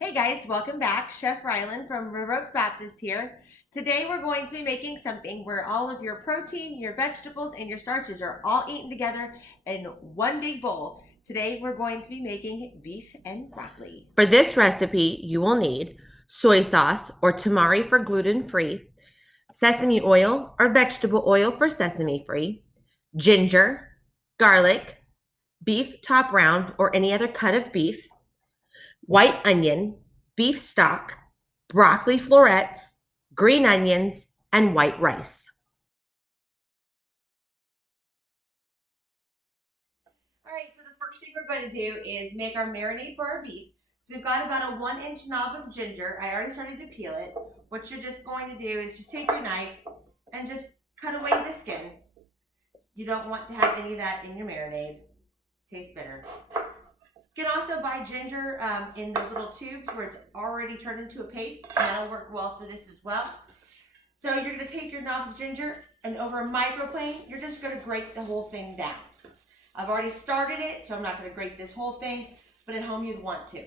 Hey guys, welcome back. Chef Rylan from River Oaks Baptist here. Today we're going to be making something where all of your protein, your vegetables, and your starches are all eaten together in one big bowl. Today we're going to be making beef and broccoli. For this recipe, you will need soy sauce or tamari for gluten-free, sesame oil or vegetable oil for sesame-free, ginger, garlic, beef top round or any other cut of beef, white onion, beef stock, broccoli florets, green onions, and white rice. All right, so the first thing we're going to do is make our marinade for our beef. So we've got about a 1-inch knob of ginger. I already started to peel it. What you're just going to do is just take your knife and just cut away the skin. You don't want to have any of that in your marinade. Tastes bitter. You can also buy ginger in those little tubes where it's already turned into a paste, and that'll work well for this as well. So you're going to take your knob of ginger, and over a microplane, you're just going to grate the whole thing down. I've already started it, so I'm not going to grate this whole thing, but at home you'd want to.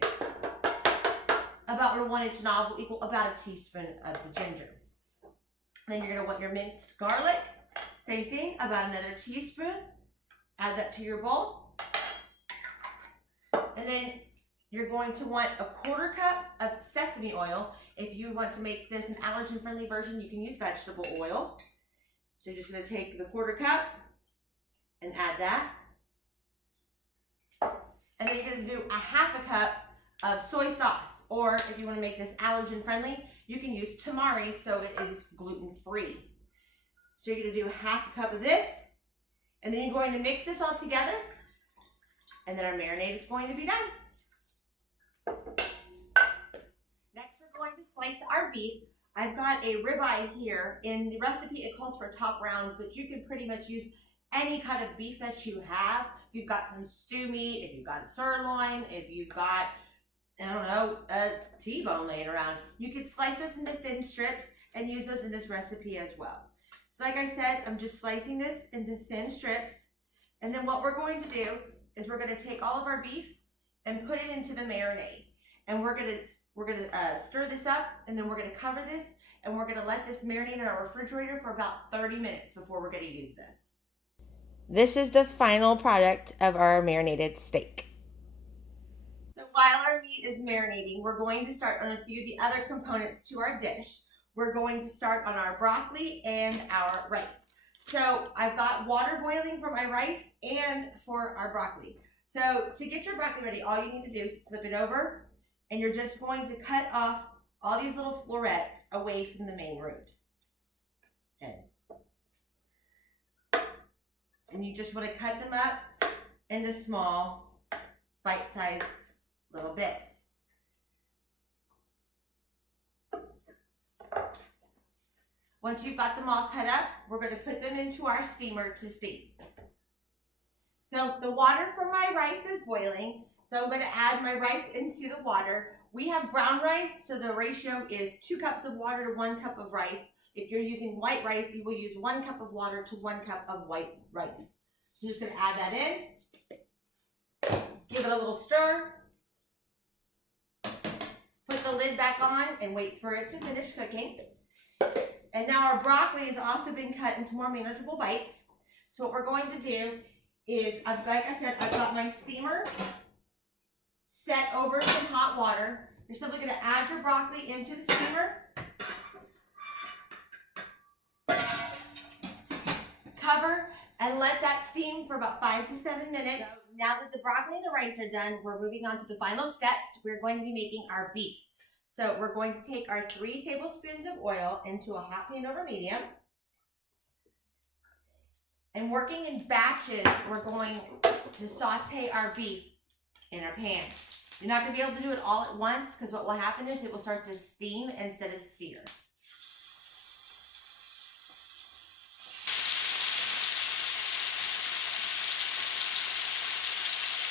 About a 1-inch knob will equal about a teaspoon of the ginger. Then you're going to want your minced garlic. Same thing, about another teaspoon. Add that to your bowl. And then you're going to want a 1/4 cup of sesame oil. If you want to make this an allergen-friendly version, you can use vegetable oil. So you're just going to take the 1/4 cup and add that. And then you're going to do a 1/2 cup of soy sauce. Or if you want to make this allergen-friendly, you can use tamari so it is gluten-free. So you're going to do a 1/2 cup of this. And then you're going to mix this all together. And then our marinade is going to be done. Next, we're going to slice our beef. I've got a ribeye here. In the recipe, it calls for top round, but you can pretty much use any cut of beef that you have. If you've got some stew meat, if you've got sirloin, if you've got, I don't know, a T-bone laying around, you could slice those into thin strips and use those in this recipe as well. So like I said, I'm just slicing this into thin strips. And then what we're going to do is we're going to take all of our beef and put it into the marinade, and we're going to stir this up, and then we're going to cover this, and we're going to let this marinate in our refrigerator for about 30 minutes before we're going to use this. This is the final product of our marinated steak. So while our meat is marinating, we're going to start on a few of the other components to our dish. We're going to start on our broccoli and our rice. So I've got water boiling for my rice and for our broccoli. So to get your broccoli ready, all you need to do is flip it over, and you're just going to cut off all these little florets away from the main root. Okay. And you just want to cut them up into small, bite-sized little bits. Once you've got them all cut up, we're going to put them into our steamer to steam. So the water for my rice is boiling, so I'm going to add my rice into the water. We have brown rice, so the ratio is 2 cups of water to 1 cup of rice. If you're using white rice, you will use 1 cup of water to 1 cup of white rice. I'm just going to add that in, give it a little stir, put the lid back on, and wait for it to finish cooking. And now our broccoli has also been cut into more manageable bites. So what we're going to do is, like I said, I've got my steamer set over some hot water. You're simply going to add your broccoli into the steamer. Cover and let that steam for about 5 to 7 minutes. So now that the broccoli and the rice are done, we're moving on to the final steps. We're going to be making our beef. So we're going to take our 3 tablespoons of oil into a hot pan over medium. And working in batches, we're going to saute our beef in our pan. You're not going to be able to do it all at once, because what will happen is it will start to steam instead of sear.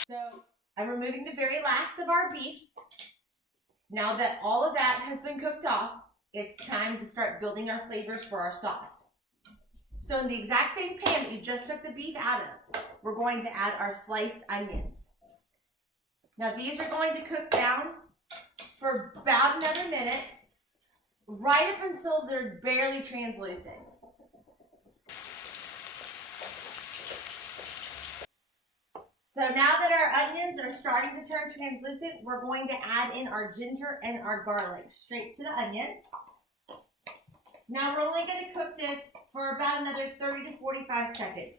So I'm removing the very last of our beef. Now that all of that has been cooked off, it's time to start building our flavors for our sauce. So in the exact same pan that you just took the beef out of, we're going to add our sliced onions. Now these are going to cook down for about another minute, right up until they're barely translucent. So now that our onions are starting to turn translucent, we're going to add in our ginger and our garlic straight to the onions. Now we're only going to cook this for about another 30 to 45 seconds.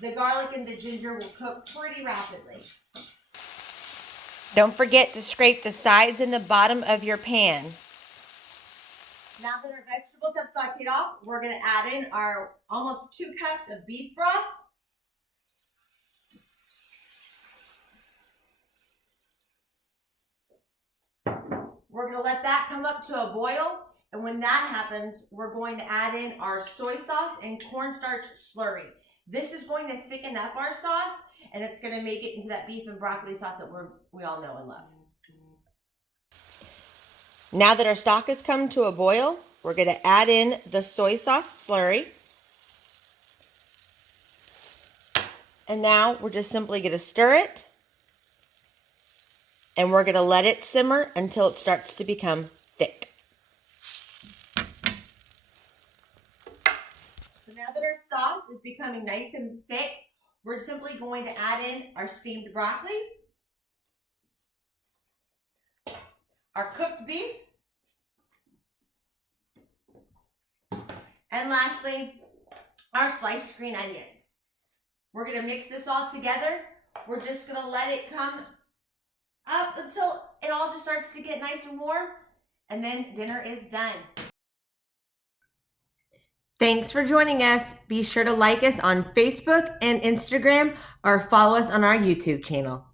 The garlic and the ginger will cook pretty rapidly. Don't forget to scrape the sides and the bottom of your pan. Now that our vegetables have sauteed off, we're going to add in our almost 2 cups of beef broth. We're going to let that come up to a boil. And when that happens, we're going to add in our soy sauce and cornstarch slurry. This is going to thicken up our sauce, and it's going to make it into that beef and broccoli sauce that we all know and love. Now that our stock has come to a boil, we're going to add in the soy sauce slurry. And now we're just simply going to stir it. And we're going to let it simmer until it starts to become thick. So now that our sauce is becoming nice and thick, we're simply going to add in our steamed broccoli, our cooked beef, and lastly, our sliced green onions. We're going to mix this all together. We're just going to let it come up until it all just starts to get nice and warm, and then dinner is done. Thanks for joining us. Be sure to like us on Facebook and Instagram or follow us on our YouTube channel.